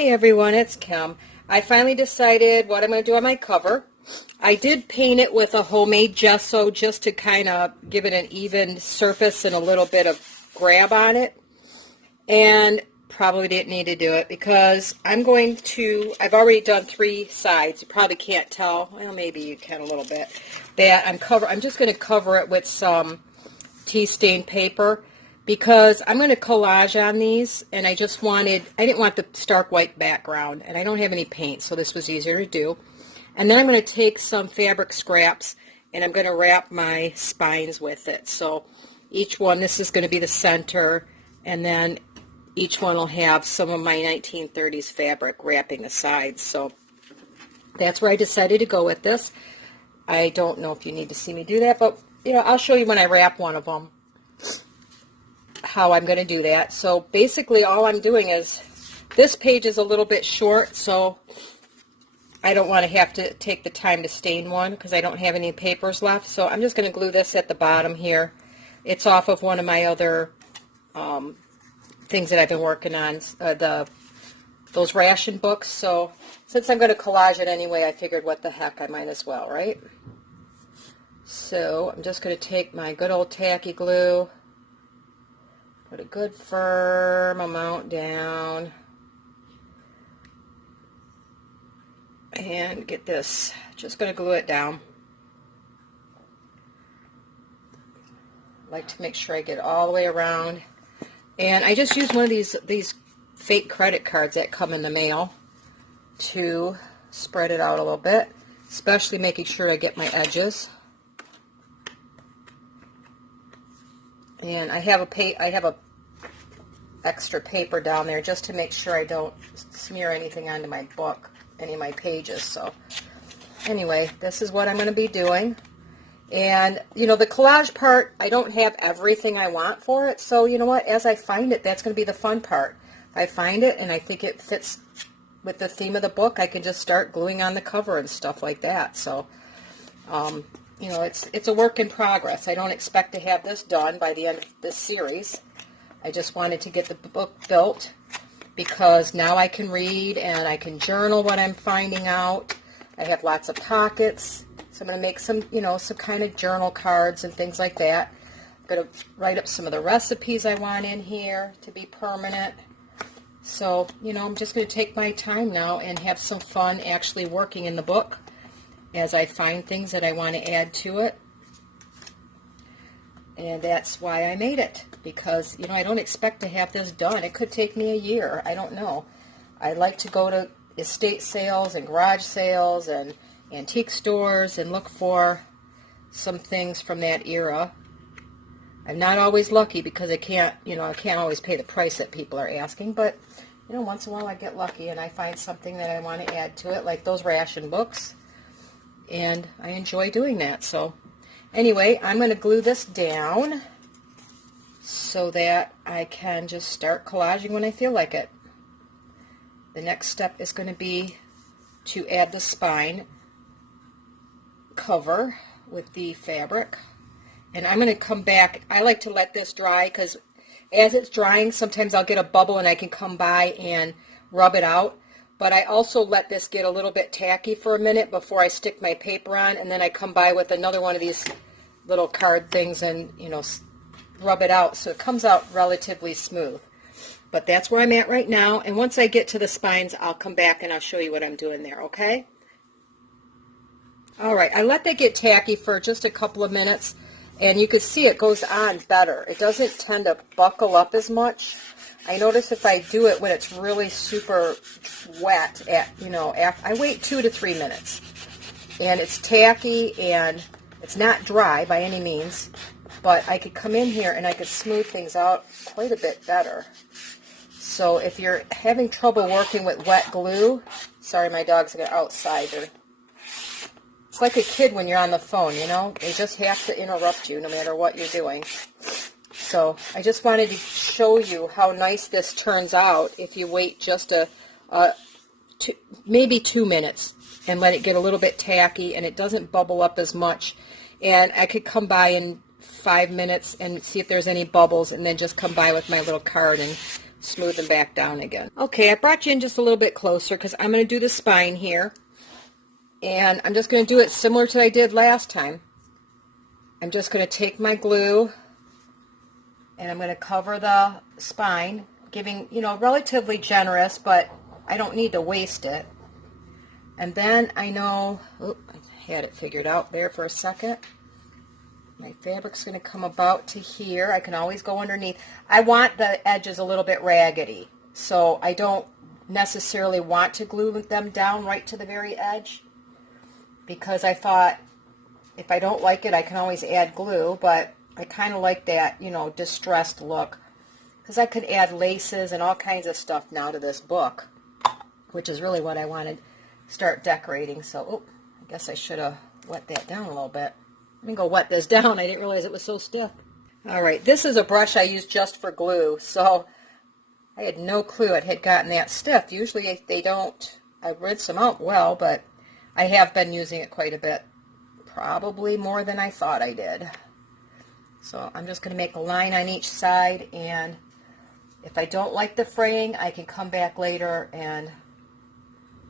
Hey everyone, it's Kim. I finally decided what I'm going to do on my cover. I did paint it with a homemade gesso just to kind of give it an even surface and a little bit of grab on it. And probably didn't need to do it because I've already done 3 sides. You probably can't tell, well maybe you can a little bit, that I'm just going to cover it with some tea stain paper, because I'm going to collage on these, and I didn't want the stark white background, and I don't have any paint, so this was easier to do. And then I'm going to take some fabric scraps, and I'm going to wrap my spines with it. So each one, this is going to be the center, and then each one will have some of my 1930s fabric wrapping the sides. So that's where I decided to go with this. I don't know if you need to see me do that, but I'll show you when I wrap one of them how I'm going to do that. So basically all I'm doing is, this page is a little bit short, so I don't want to have to take the time to stain one because I don't have any papers left. So I'm just going to glue this at the bottom here. It's off of one of my other things that I've been working on, those ration books. So since I'm going to collage it anyway, I figured what the heck, I might as well, right? So I'm just going to take my good old tacky glue, put a good firm amount down, and get this, just going to glue it down. I like to make sure I get it all the way around. And I just use one of these fake credit cards that come in the mail to spread it out a little bit, especially making sure I get my edges. And I have a extra paper down there just to make sure I don't smear anything onto my book, any of my pages. So anyway, this is what I'm going to be doing. And the collage part, I don't have everything I want for it. So you know what, as I find it, that's going to be the fun part. If I find it and I think it fits with the theme of the book, I can just start gluing on the cover and stuff like that. So it's a work in progress. I don't expect to have this done by the end of this series. I just wanted to get the book built because now I can read and I can journal what I'm finding out. I have lots of pockets, so I'm going to make some, some kind of journal cards and things like that. I'm going to write up some of the recipes I want in here to be permanent. So, I'm just going to take my time now and have some fun actually working in the book as I find things that I want to add to it. And that's why I made it, because, I don't expect to have this done. It could take me a year. I don't know. I like to go to estate sales and garage sales and antique stores and look for some things from that era. I'm not always lucky because I can't always pay the price that people are asking, but, once in a while I get lucky and I find something that I want to add to it, like those ration books, and I enjoy doing that. So anyway, I'm going to glue this down so that I can just start collaging when I feel like it. The next step is going to be to add the spine cover with the fabric. And I'm going to come back. I like to let this dry because as it's drying, sometimes I'll get a bubble and I can come by and rub it out. But I also let this get a little bit tacky for a minute before I stick my paper on, and then I come by with another one of these little card things and, rub it out so it comes out relatively smooth. But that's where I'm at right now, and once I get to the spines, I'll come back and I'll show you what I'm doing there, okay? Alright, I let that get tacky for just a couple of minutes, and you can see it goes on better. It doesn't tend to buckle up as much. I notice if I do it when it's really super wet, I wait 2 to 3 minutes. And it's tacky and it's not dry by any means, but I could come in here and I could smooth things out quite a bit better. So if you're having trouble working with wet glue, sorry, my dogs are outside. It's like a kid when you're on the phone, They just have to interrupt you no matter what you're doing. So I just wanted to show you how nice this turns out if you wait just maybe 2 minutes and let it get a little bit tacky and it doesn't bubble up as much. And I could come by in 5 minutes and see if there's any bubbles, and then just come by with my little card and smooth them back down again. Okay, I brought you in just a little bit closer because I'm going to do the spine here. And I'm just going to do it similar to what I did last time. I'm just going to take my glue and I'm going to cover the spine, giving, you know, relatively generous, but I don't need to waste it. And then I know, oh, I had it figured out there for a second. My fabric's going to come about to here. I can always go underneath. I want the edges a little bit raggedy, so I don't necessarily want to glue them down right to the very edge, because I thought if I don't like it, I can always add glue, but I kind of like that, you know, distressed look, because I could add laces and all kinds of stuff now to this book, which is really what I wanted to start decorating. So, oh, I guess I should have wet that down a little bit. Let me go wet this down. I didn't realize it was so stiff. All right, this is a brush I use just for glue, so I had no clue it had gotten that stiff. Usually they don't. I rinse them out well, but I have been using it quite a bit. Probably more than I thought I did. So I'm just going to make a line on each side, and if I don't like the fraying, I can come back later and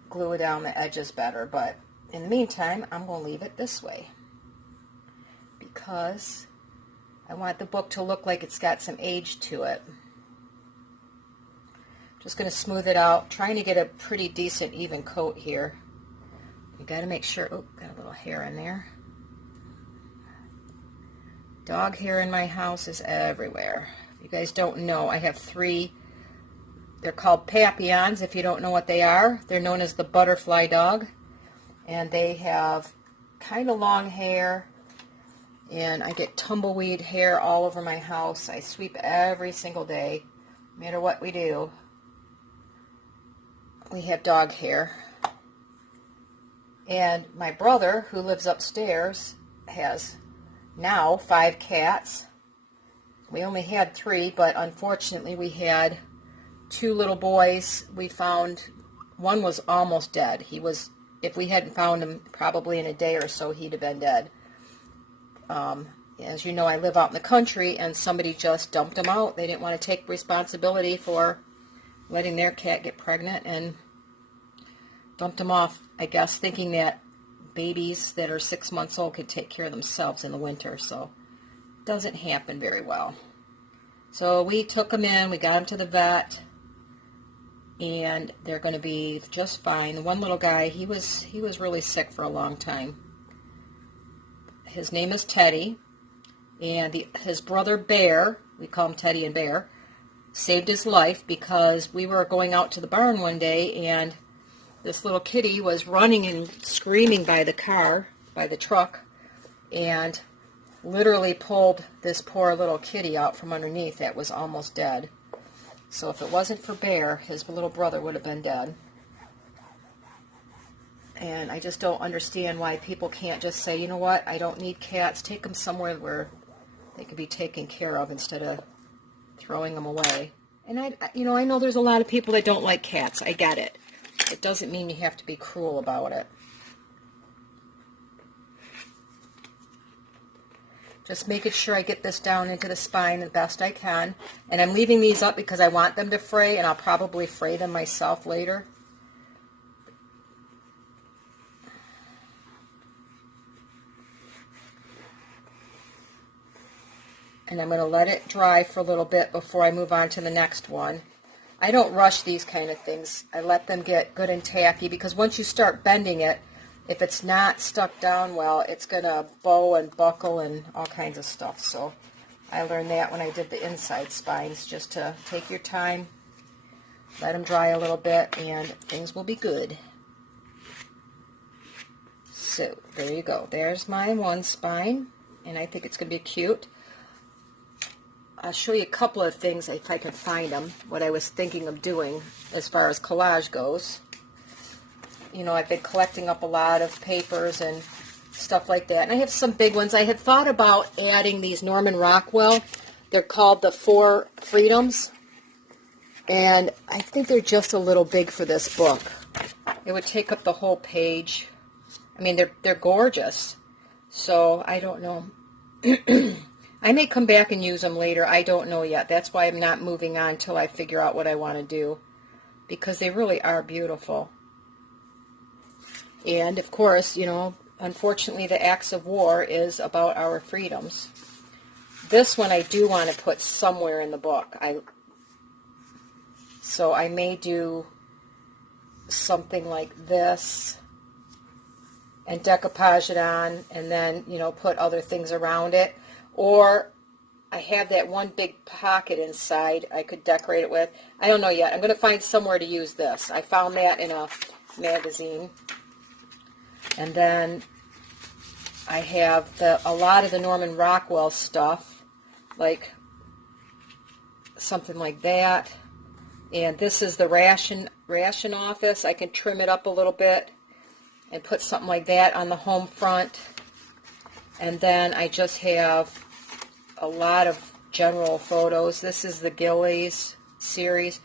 glue down the edges better. But in the meantime, I'm going to leave it this way, because I want the book to look like it's got some age to it. Just going to smooth it out, trying to get a pretty decent even coat here. You got to make sure, oh, got a little hair in there. Dog hair in my house is everywhere. If you guys don't know, I have 3. They're called Papillons. If you don't know what they are, they're known as the butterfly dog. And they have kind of long hair. And I get tumbleweed hair all over my house. I sweep every single day, no matter what we do. We have dog hair. And my brother, who lives upstairs, has now 5 cats. We only had 3, but unfortunately we had 2 little boys. We found one was almost dead. He was, if we hadn't found him probably in a day or so, he'd have been dead. As you know, I live out in the country, and somebody just dumped him out. They didn't want to take responsibility for letting their cat get pregnant, and dumped him off, I guess, thinking that babies that are 6 months old could take care of themselves in the winter. So it doesn't happen very well. So we took him in, we got him to the vet, and they're going to be just fine. The one little guy, he was really sick for a long time. His name is Teddy, and his brother Bear, we call him Teddy and Bear, saved his life because we were going out to the barn one day, and this little kitty was running and screaming by the car, by the truck, and literally pulled this poor little kitty out from underneath that was almost dead. So if it wasn't for Bear, his little brother would have been dead. And I just don't understand why people can't just say, you know what, I don't need cats. Take them somewhere where they can be taken care of instead of throwing them away. And I know there's a lot of people that don't like cats. I get it. It doesn't mean you have to be cruel about it. Just making sure I get this down into the spine the best I can. And I'm leaving these up because I want them to fray, and I'll probably fray them myself later. And I'm going to let it dry for a little bit before I move on to the next one. I don't rush these kind of things. I let them get good and tacky, because once you start bending it, if it's not stuck down well, it's going to bow and buckle and all kinds of stuff. So I learned that when I did the inside spines, just to take your time, let them dry a little bit, and things will be good. So there you go. There's my one spine, and I think it's going to be cute. I'll show you a couple of things if I can find them, what I was thinking of doing as far as collage goes. You know, I've been collecting up a lot of papers and stuff like that. And I have some big ones. I had thought about adding these Norman Rockwell. They're called the 4 Freedoms. And I think they're just a little big for this book. It would take up the whole page. I mean, they're gorgeous. So I don't know. I may come back and use them later. I don't know yet. That's why I'm not moving on till I figure out what I want to do, because they really are beautiful. And of course, you know, unfortunately the acts of war is about our freedoms. This one I do want to put somewhere in the book. So I may do something like this and decoupage it on, and then, you know, put other things around it. Or I have that one big pocket inside I could decorate it with. I don't know yet. I'm going to find somewhere to use this. I found that in a magazine. And then I have a lot of the Norman Rockwell stuff, like something like that. And this is the ration office. I can trim it up a little bit and put something like that on the home front. And then I just have a lot of general photos. This is the Gillies series.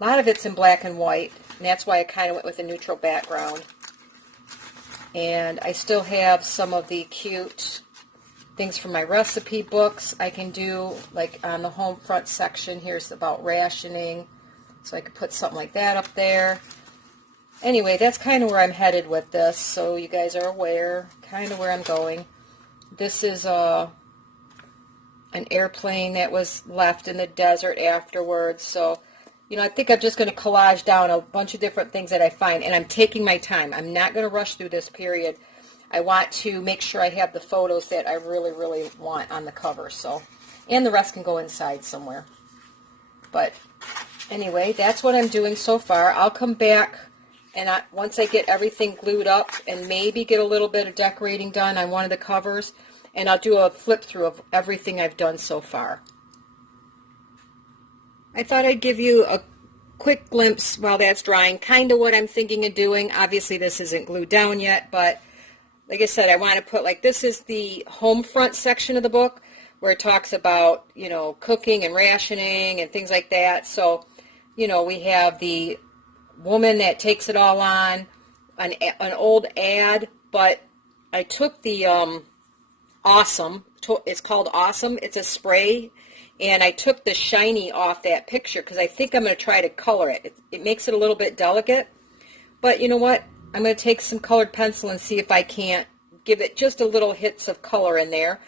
A lot of it's in black and white, and that's why I kind of went with a neutral background. And I still have some of the cute things from my recipe books I can do, like on the home front section. Here's about rationing, so I could put something like that up there. Anyway, that's kind of where I'm headed with this, so you guys are aware kind of where I'm going. This is an airplane that was left in the desert afterwards, so you know, I think I'm just going to collage down a bunch of different things that I find, and I'm taking my time. I'm not going to rush through this period. I want to make sure I have the photos that I really, really want on the cover. So, and the rest can go inside somewhere. But anyway, that's what I'm doing so far. I'll come back, and once I get everything glued up and maybe get a little bit of decorating done on one of the covers, and I'll do a flip through of everything I've done so far. I thought I'd give you a quick glimpse while that's drying, kind of what I'm thinking of doing. Obviously this isn't glued down yet, but like I said, I want to put, like, this is the home front section of the book where it talks about, you know, cooking and rationing and things like that. So, you know, we have the woman that takes it all on, an old ad, but I took the Awesome, it's called Awesome, it's a spray, and I took the shiny off that picture because I think I'm going to try to color it. It makes it a little bit delicate, but you know what? I'm going to take some colored pencil and see if I can't give it just a little hits of color in there.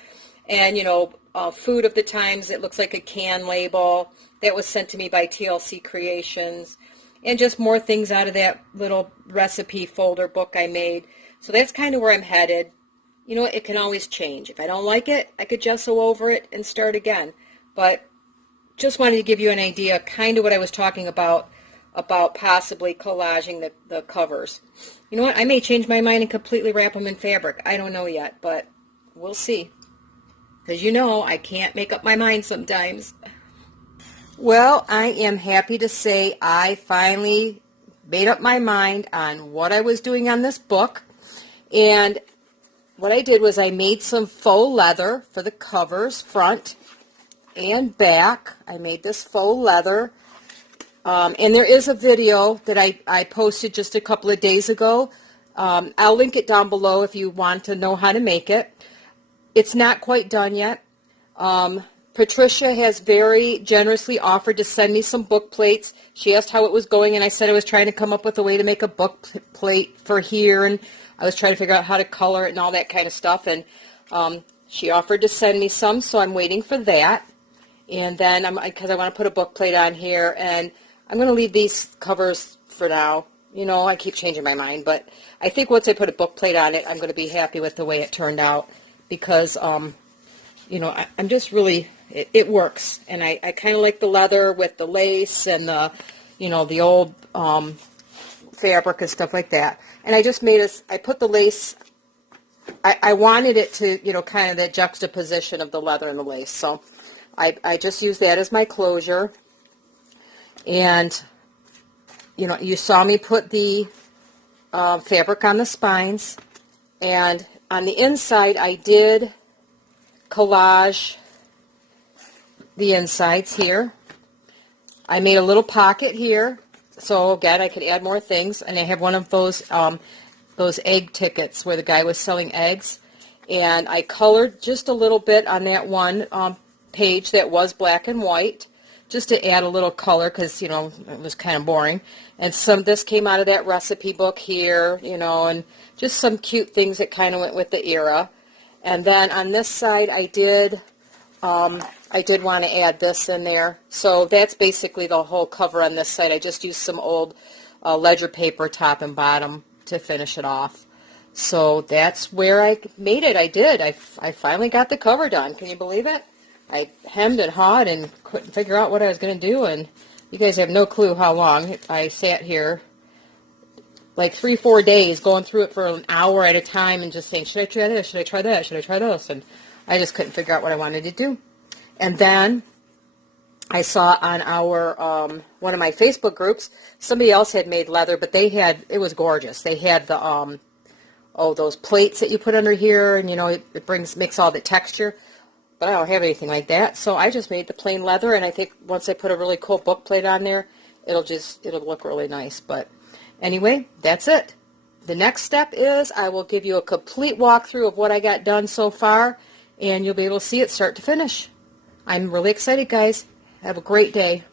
And, you know, Food of the Times, it looks like a can label. That was sent to me by TLC Creations. And just more things out of that little recipe folder book I made. So that's kind of where I'm headed. You know, it can always change. If I don't like it, I could gesso over it and start again. But just wanted to give you an idea, kind of what I was talking about possibly collaging the covers. You know what? I may change my mind and completely wrap them in fabric. I don't know yet, but we'll see. Because you know, I can't make up my mind sometimes. Well, I am happy to say I finally made up my mind on what I was doing on this book. And what I did was I made some faux leather for the covers, front and back. I made this faux leather. And there is a video that I posted just a couple of days ago. I'll link it down below if you want to know how to make it. It's not quite done yet. Patricia has very generously offered to send me some book plates. She asked how it was going, and I said I was trying to come up with a way to make a book plate for here, and I was trying to figure out how to color it and all that kind of stuff. And she offered to send me some, so I'm waiting for that. And then, because I want to put a book plate on here, and I'm going to leave these covers for now. You know, I keep changing my mind, but I think once I put a book plate on it, I'm going to be happy with the way it turned out because, you know, I'm just really, it works. And I kind of like the leather with the lace and the, you know, the old fabric and stuff like that. And I just made I put the lace, I wanted it to, you know, kind of that juxtaposition of the leather and the lace. So I just used that as my closure. And, you know, you saw me put the fabric on the spines. And on the inside, I did collage the insides here. I made a little pocket here. So, again, I could add more things. And I have one of those egg tickets where the guy was selling eggs. And I colored just a little bit on that one page that was black and white, just to add a little color because, you know, it was kind of boring. And this came out of that recipe book here, you know, and just some cute things that kind of went with the era. And then on this side I did want to add this in there. So that's basically the whole cover on this side. I just used some old ledger paper top and bottom to finish it off. So that's where I made it. I did. I finally got the cover done. Can you believe it? I hemmed and hawed and couldn't figure out what I was going to do, and you guys have no clue how long. I sat here like 3-4 days going through it for an hour at a time and just saying, should I try this? Should I try that? Should I try this? And I just couldn't figure out what I wanted to do. And then I saw on our one of my Facebook groups, somebody else had made leather, but it was gorgeous. They had the those plates that you put under here, and you know, it makes all the texture. But I don't have anything like that, so I just made the plain leather, and I think once I put a really cool book plate on there, it'll look really nice. But anyway, that's it. The next step is I will give you a complete walkthrough of what I got done so far, and you'll be able to see it start to finish. I'm really excited, guys. Have a great day.